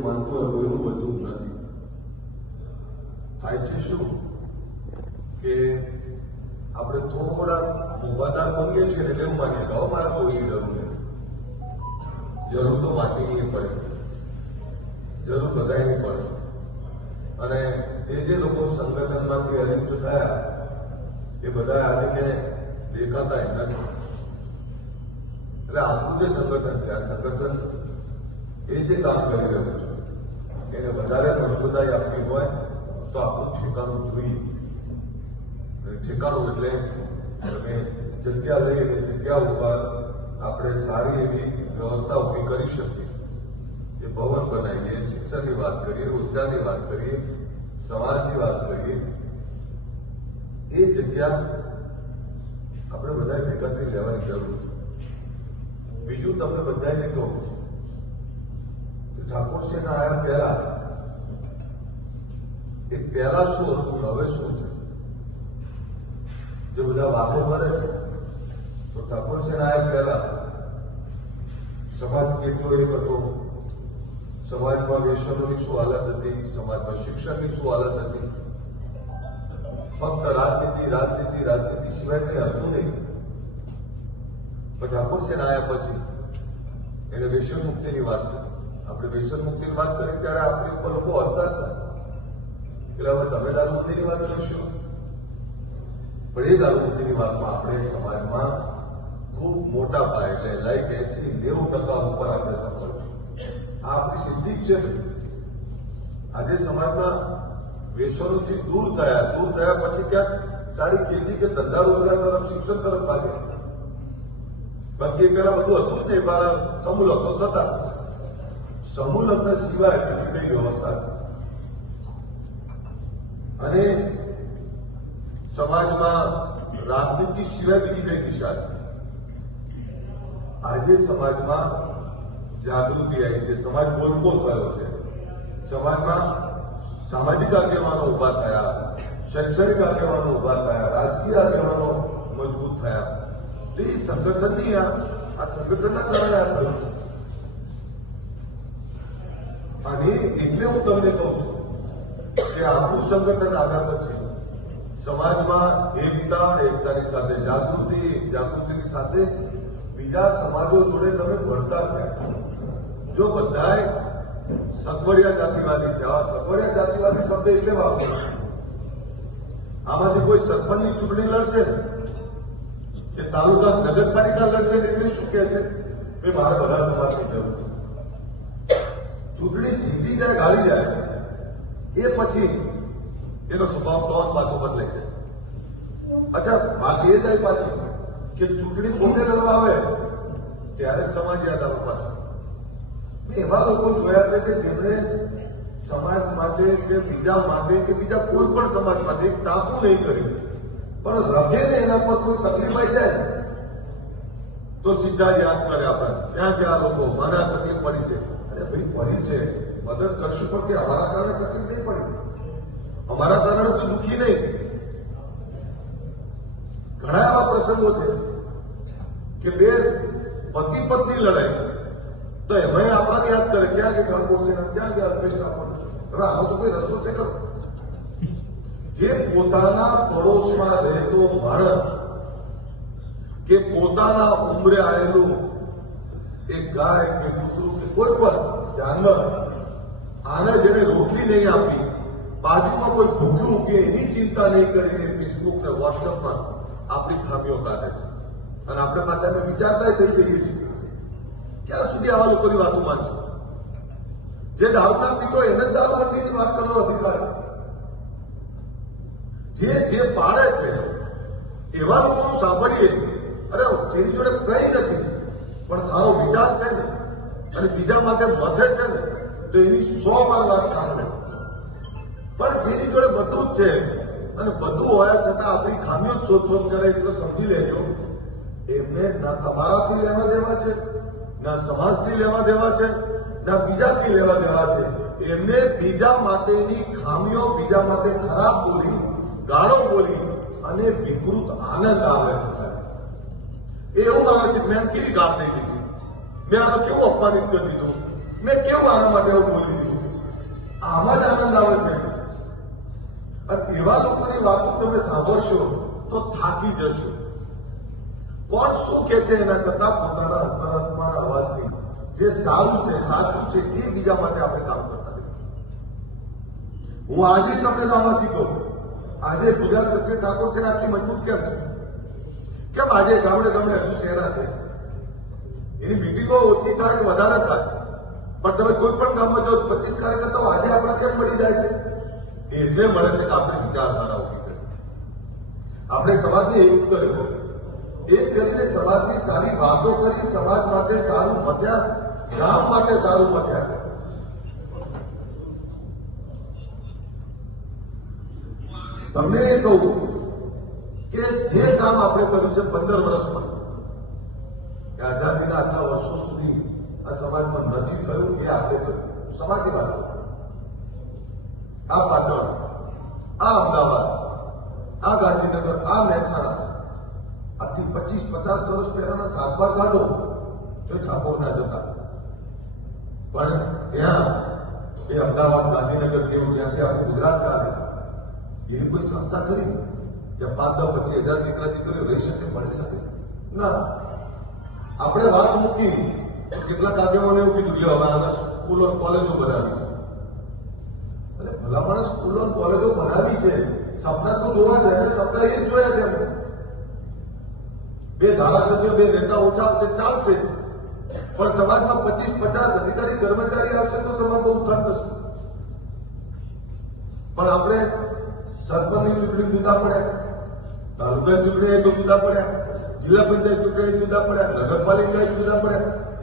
એવું માનતું હોય કોઈનું બધું નથી થાય છે શું આપણે થોડા મોબાદાર બનીએ છીએ એટલે એવું માની લો મારા કોઈ જરૂર જરૂર તો માટીની પડે જરૂર બધાની પડે અને જે જે લોકો સંગઠનમાંથી અલિપ્ત થયા એ બધા આજે દેખાતા નથી એટલે આખું જે સંગઠન છે આ સંગઠન એ જે કામ કરી રહ્યું છે એને વધારે મજબૂતાઈ આપવી હોય તો આપણું ઠેકાણું જોઈએ અને ઠેકાણું એટલે તમે જગ્યા લઈ અને જગ્યા ઉપર આપણે સારી એવી વ્યવસ્થા ઊભી કરી શકીએ એ ભવન બનાવીએ શિક્ષણની વાત કરીએ રોજગારની વાત કરીએ સમાજની વાત કરીએ એ જગ્યા આપણે બધા ભેગાથી લેવાની જરૂર છે બીજું તમને બધાને કહું કે ઠાકોર સેના આવ્યા પહેલા એ પહેલા શું હતું હવે શું છે જે બધા વાતો કરે છે તો ઠાકોર સેના આવ્યા પહેલા સમાજ કેટલો એક હતો સમાજમાં વ્યસનોની શું હાલત હતી સમાજમાં શિક્ષણની શું હાલત હતી ફક્ત રાજનીતિ રાજનીતિ રાજનીતિ સિવાય કંઈ હતું નહીં પણ ઠાકોર સેના આવ્યા પછી એને વ્યસન મુક્તિની વાત કરી આપણે વ્યસન મુક્તિની વાત કરી ત્યારે આપણી ઉપર લોકો હસતા હતા. એટલે હવે તમે દારૂ મુક્તિની વાત કરશો? પણ એ મુક્તિની વાતમાં આપણે સમાજમાં ખૂબ મોટા પાયે, એટલે લાઈક એસી નેવું ટકા ઉપર આપણે સફળ આ આપણી સિદ્ધિ છે. આજે સમાજમાં વ્યસનોથી દૂર થયા દૂર થયા પછી ક્યાંક સારી ખેતી કે ધંધા રોજગાર તરફ, શિક્ષણ તરફ ભાગ્યા. બાકી એ પેલા બધું હતું જ નહીં, મારા સમૂહ થતા. સમૂહ લગ્ન સિવાય બીજી કઈ વ્યવસ્થા અને સમાજમાં રાજનીતિ સિવાય બીજી કઈ દિશા છે આજે સમાજમાં જાગૃતિ આવી છે, સમાજ બોલકો થયો છે. સમાજમાં સામાજિક આગેવાનો ઊભા થયા, શૈક્ષણિક આગેવાનો ઊભા થયા, રાજકીય આગેવાનો મજબૂત થયા. તે સંગઠનની આ સંગઠનના કારણે આ થયું. અને એટલે હું તમને કહું છું કે આપણું સંગઠન આગળ છે. સમાજમાં એકતા એકતાની સાથે જાગૃતિ, જાગૃતિની સાથે બીજા સમાજો જોડે તમે ભળતા થયા જો બધાય સગવડિયા જાતિવાદી છે આ સગવડિયા જાતિવાદી શબ્દ એટલે વાપરો. આમાંથી કોઈ સરપંચની ચૂંટણી લડશે કે તાલુકા નગરપાલિકા લડશે એટલે શું કે છે કે મારે બધા સમાજની જરૂર છે. ચૂંટણી જીતી જાય ગાળી જાય, એ પછી એનો સ્વભાવ તો પાછો બદલાઈ જાય. અચ્છા વાત એ જાય પાછી કે ચૂંટણી પોતે લડવા આવે, ત્યારે સમાજ યાદ આવે પાછો. એવા લોકો જોયા છે કે જેમણે સમાજ માટે કે બીજા માટે કે બીજા કોઈ પણ સમાજ માટે એક નહીં કર્યું. પણ રખે ને એના પર કોઈ તકલીફ આવી જાય તો સીધા યાદ કરે આપણે ત્યાં કે આ લોકો આ તકલીફ પડી છે. અરે ભાઈ, પડી છે. મદદ કરશું, પણ કે અમારા કારણે તકલીફ નહીં પડી? અમારા કારણે તો દુઃખી નહીં. ઘણા એવા પ્રસંગો છે કે બે પતિ પત્ની લડાઈ. તો એમાં આપણાને યાદ કરે ક્યાં કે ઠાકોર છે ક્યાં કે અલ્પેશ ઠાકોર હવે તો કોઈ રસ્તો છે ખરો. જે પોતાના પડોશમાં રહેતો માણસ કે પોતાના ઉંમરે આવેલું એક ગાય કે કૂતરું કે કોઈ પણ જાનવર, આને જેને રોટલી નહીં આપી, બાજુમાં કોઈ ભૂખ્યું કે એની ચિંતા નહીં કરીને ફેસબુક ને વોટ્સઅપ પર આપણી ખામીઓ કાઢે છે. અને આપણે પાછા વિચારતા થઈ જઈએ છીએ. ક્યાં સુધી આવા લોકોની વાતો માનશું? જે દારૂના પીતો એને જ દારૂબંધીની વાત કરવાનો અધિકાર છે. જે જે પાડે છે, એવા લોકોનું સાંભળીએ અરે જેની જોડે કઈ નથી. પણ સારો વિચાર છે ને, અને બીજા માટે મથે છે ને, તો એની સો વાર વાત સાંભળે. પણ જેની જોડે બધું જ છે, અને બધું હોયા, છતાં આપણી ખામીઓ જ શોધ કરે એટલે સમજી લેજો. એમને ના તમારાથી લેવા દેવા છે, ના સમાજથી લેવા દેવા છે, ના બીજાથી લેવા દેવા છે. એમને બીજા માટેની ખામીઓ, બીજા માટે ખરાબ બોલી, ગાળો બોલી, અને વિકૃત આનંદ આવે છે. એ એવું લાગે છે મેં કેવી ગાળ થઈ દીધી મેં આને કેવું અપમાનિત કરી દીધું મેં કેવું આના માટે એવું બોલી દીધું આમાં જ આનંદ આવે છે અને એવા લોકોની વાતો તમે સાંભળશો તો થાકી જશો કોણ શું કે છે એના કરતા પોતાના અંતરાત્માના અવાજથી જે સારું છે સાચું છે એ બીજા માટે આપણે કામ કરતા હું આજે તમને નવાથી કહું આજે ગુજરાત સત્ય ઠાકોર છે આટલી મજબૂત કેમ છે કેમ આજે ગામડે ગામડે હજુ શહેરા છે? એની મિટિંગો ઓછી થાય કે વધારે થાય? પણ તમે કોઈ પણ ગામમાં જાઓ પચીસ કાર્યકર્તાઓ આજે આપણે કેમ મળી જાય છે? એટલે મળે છે કે આપણે વિચારધારા ઊભી કરી આપણે સમાજને એક કર્યો એક કરીને સમાજની સારી વાતો કરી, સમાજ માટે સારું મથ્યા ગામ માટે સારું મથ્યા તમને એ કહું કે જે કામ આપણે કર્યું છે પંદર વર્ષમાં કે આઝાદીના આટલા વર્ષો સુધી આ સમાજમાં નથી થયું એ આપણે કર્યું સમાજની વાત આ પાટણ, આ અમદાવાદ, આ ગાંધીનગર, આ મહેસાણા આજથી પચીસ, પચાસ વર્ષ પહેલાના સાતબાર કાઢો તો ઠાકોર ના જતા પણ ત્યાં એ અમદાવાદ ગાંધીનગર જેવું જ્યાંથી આપણું ગુજરાત ચાલે. એવી કોઈ સંસ્થા કરી જ્યાં પાંચ પછી હજાર દીકરા દીકરીઓ રહી શકે મળી શકે ના. આપણે વાત મૂકી. કેટલાક આગેવાને એવું કીધું, લ્યો, અમારા સ્કૂલો કોલેજો બનાવી છે. એટલે ભલામણ સ્કૂલો કોલેજો બનાવી છે. સપના તો જોવા છે સપના એ જોયા છે બે ધારાસભ્ય, બે નેતા ઓછા આવશે, ચાલશે. પણ સમાજમાં પચીસ, પચાસ અધિકારી, કર્મચારી આવશે તો સમાજ બહુ ઉત્થાન થશે. પણ આપણે સરપંચની ચૂંટણી જુદા પડ્યા તાલુકાની ચૂંટણી એ તો જુદા પડ્યા. જિલ્લા પંચાયત ચૂંટણી જુદા પડ્યા. નગરપાલિકા જુદા પડ્યા.